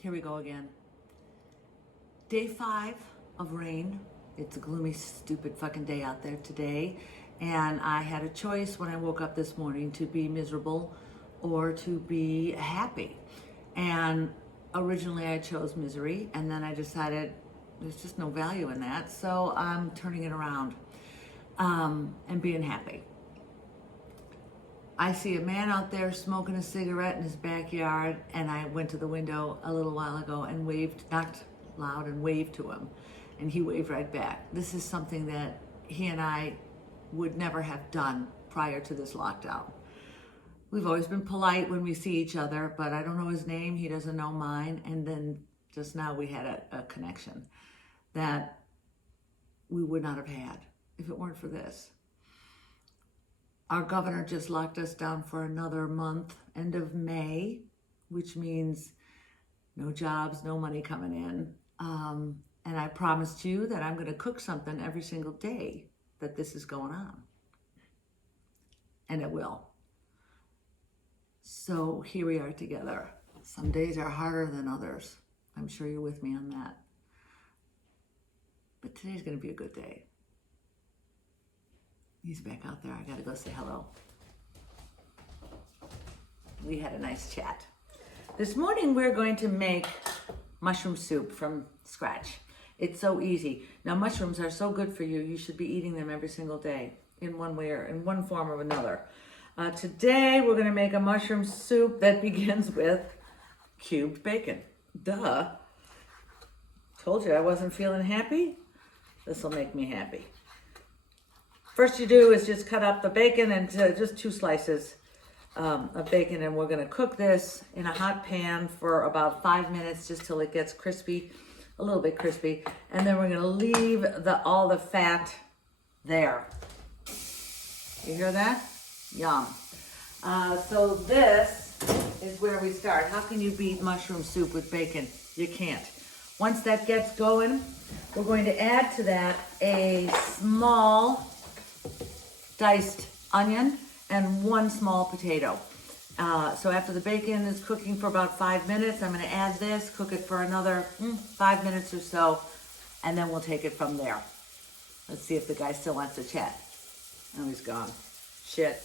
Here we go again. Day 5 of rain. It's a gloomy, stupid fucking day out there today. And I had a choice when I woke up this morning to be miserable or to be happy. And originally I chose misery, and then I decided there's just no value in that. So I'm turning it around and being happy. I see a man out there smoking a cigarette in his backyard, and I went to the window a little while ago and waved, knocked loud and waved to him, and he waved right back. This is something that he and I would never have done prior to this lockdown. We've always been polite when we see each other, but I don't know his name, he doesn't know mine, and then just now we had a connection that we would not have had if it weren't for this. Our governor just locked us down for another month, end of May, which means no jobs, no money coming in. And I promised you that I'm going to cook something every single day that this is going on. And it will. So here we are together. Some days are harder than others. I'm sure you're with me on that. But today's going to be a good day. He's back out there. I got to go say hello. We had a nice chat. This morning we're going to make mushroom soup from scratch. It's so easy. Now mushrooms are so good for you. You should be eating them every single day in one way or in one form or another. Today we're going to make a mushroom soup that begins with cubed bacon. Duh. Told you I wasn't feeling happy. This will make me happy. First you do is just cut up the bacon into just 2 slices of bacon, and we're going to cook this in a hot pan for about 5 minutes just till it gets crispy, a little bit crispy, and then we're going to leave all the fat there. You hear that? Yum. So this is where we start. How can you beat mushroom soup with bacon? You can't. Once that gets going, we're going to add to that a small diced onion and 1 small potato. So after the bacon is cooking for about 5 minutes, I'm going to add this, cook it for another 5 minutes or so, and then we'll take it from there. Let's see if the guy still wants to chat. Oh, he's gone. Shit.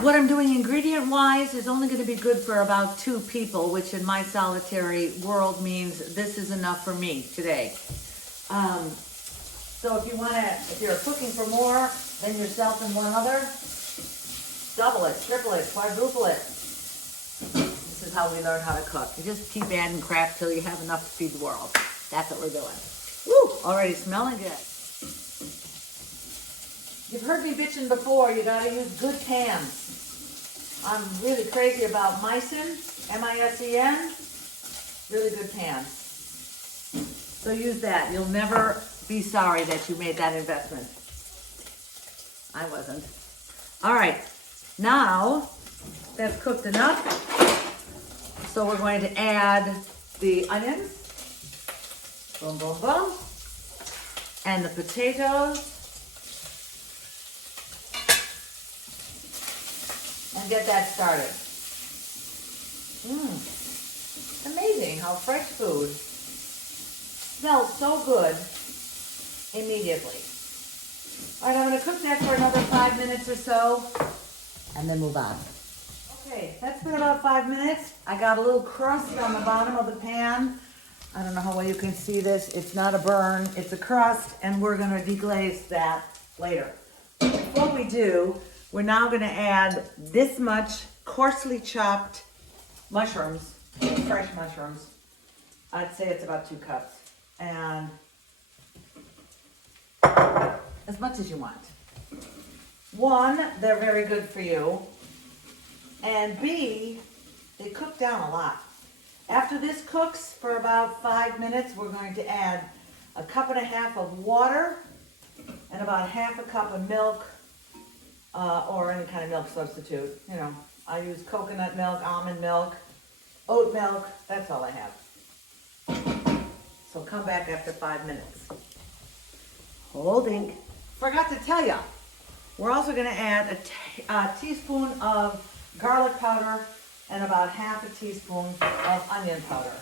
What I'm doing ingredient-wise is only going to be good for about 2 people, which in my solitary world means this is enough for me today. So if you're cooking for more than yourself and one other, double it, triple it, quadruple it. This is how we learn how to cook. You just keep adding crap till you have enough to feed the world. That's what we're doing. Woo! Already smelling good. You've heard me bitching before, you gotta use good pans. I'm really crazy about Misen, M-I-S-E-N, really good pans. So use that. You'll never be sorry that you made that investment. I wasn't. All right, now that's cooked enough. So we're going to add the onions, boom, boom, boom, and the potatoes, and get that started. Amazing how fresh food smells so good immediately. All right, I'm going to cook that for another 5 minutes or so, and then move on. Okay, that's been about 5 minutes. I got a little crust on the bottom of the pan. I don't know how well you can see this. It's not a burn, it's a crust, and we're going to deglaze that later. Before we do, we're now going to add this much coarsely chopped mushrooms, fresh mushrooms. I'd say it's about 2 cups. And as much as you want. 1, they're very good for you. And B, they cook down a lot. After this cooks for about 5 minutes, we're going to add 1.5 cups of water and about 1/2 cup of milk, or any kind of milk substitute. You know, I use coconut milk, almond milk, oat milk, that's all I have. So come back after 5 minutes. Holding. Forgot to tell you, we're also going to add a teaspoon of garlic powder and about 1/2 teaspoon of onion powder.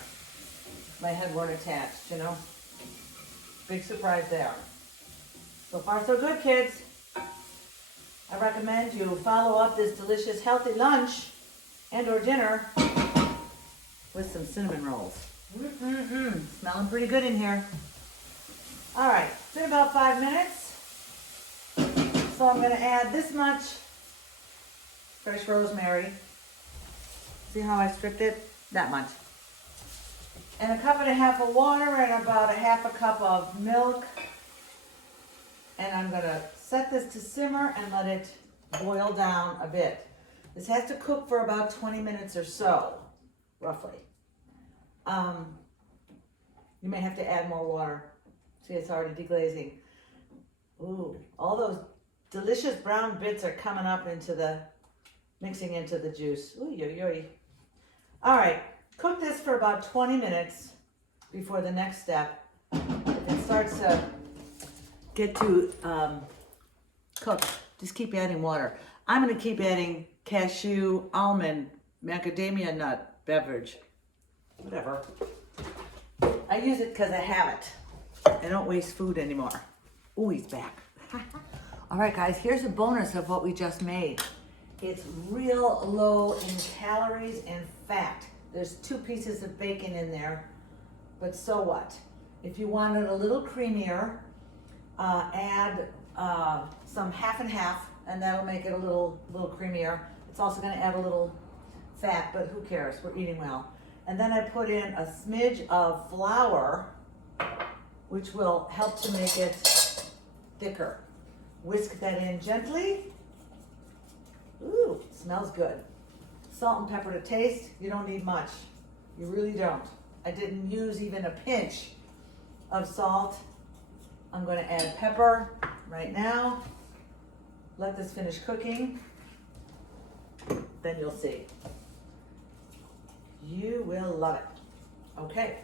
my head weren't attached, you know. Big surprise there. So far so good, kids. I recommend you follow up this delicious healthy lunch and or dinner with some cinnamon rolls. Smelling pretty good in here. All right, it's been about 5 minutes. So I'm gonna add this much fresh rosemary. See how I stripped it? That much. And a cup and a half of water and about a half a cup of milk. And I'm gonna set this to simmer and let it boil down a bit. This has to cook for about 20 minutes or so, roughly. You may have to add more water. See, it's already deglazing. Ooh, all those delicious brown bits are coming up mixing into the juice. Ooh, yo. All right, cook this for about 20 minutes before the next step. If it starts to get to cook, just keep adding water. I'm gonna keep adding cashew, almond, macadamia nut beverage, whatever. I use it because I have it. I don't waste food anymore. Ooh, he's back. All right, guys, here's a bonus of what we just made. It's real low in calories and fat. There's 2 pieces of bacon in there, but so what? If you want it a little creamier, add some half and half, and that'll make it a little creamier. It's also gonna add a little fat, but who cares? We're eating well. And then I put in a smidge of flour, which will help to make it thicker. Whisk that in gently. Ooh, smells good. Salt and pepper to taste. You don't need much. You really don't. I didn't use even a pinch of salt. I'm going to add pepper right now. Let this finish cooking. Then you'll see. You will love it. Okay.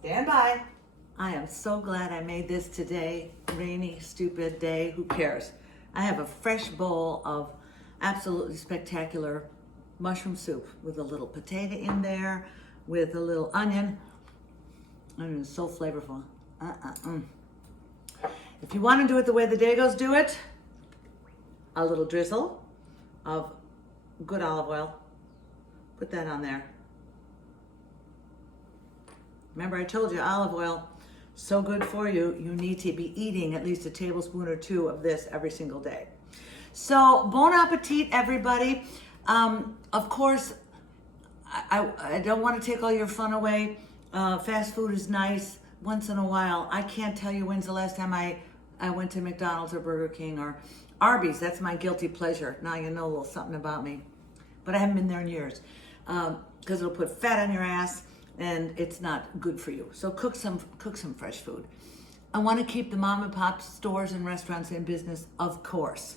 Stand by. I am so glad I made this today. Rainy, stupid day. Who cares? I have a fresh bowl of absolutely spectacular mushroom soup with a little potato in there, with a little onion. And it's so flavorful. If you want to do it the way the Dagos do it, a little drizzle of good olive oil. Put that on there. Remember, I told you olive oil, so good for you. You need to be eating at least a tablespoon or 2 of this every single day. So, bon appetit, everybody. Of course, I don't want to take all your fun away. Fast food is nice once in a while. I can't tell you when's the last time I went to McDonald's or Burger King or Arby's. That's my guilty pleasure. Now you know a little something about me. But I haven't been there in years because it'll put fat on your ass and it's not good for you. So cook some fresh food. I want to keep the mom and pop stores and restaurants in business, of course.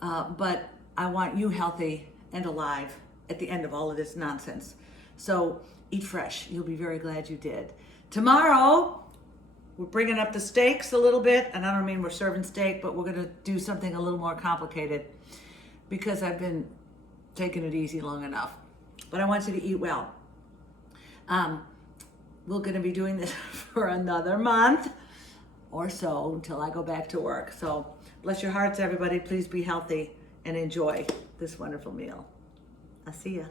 But I want you healthy and alive at the end of all of this nonsense. So eat fresh. You'll be very glad you did. Tomorrow, we're bringing up the steaks a little bit. And I don't mean we're serving steak, but we're going to do something a little more complicated because I've been taking it easy long enough. But I want you to eat well. We're going to be doing this for another month or so until I go back to work. So bless your hearts, everybody. Please be healthy and enjoy this wonderful meal. I'll see ya.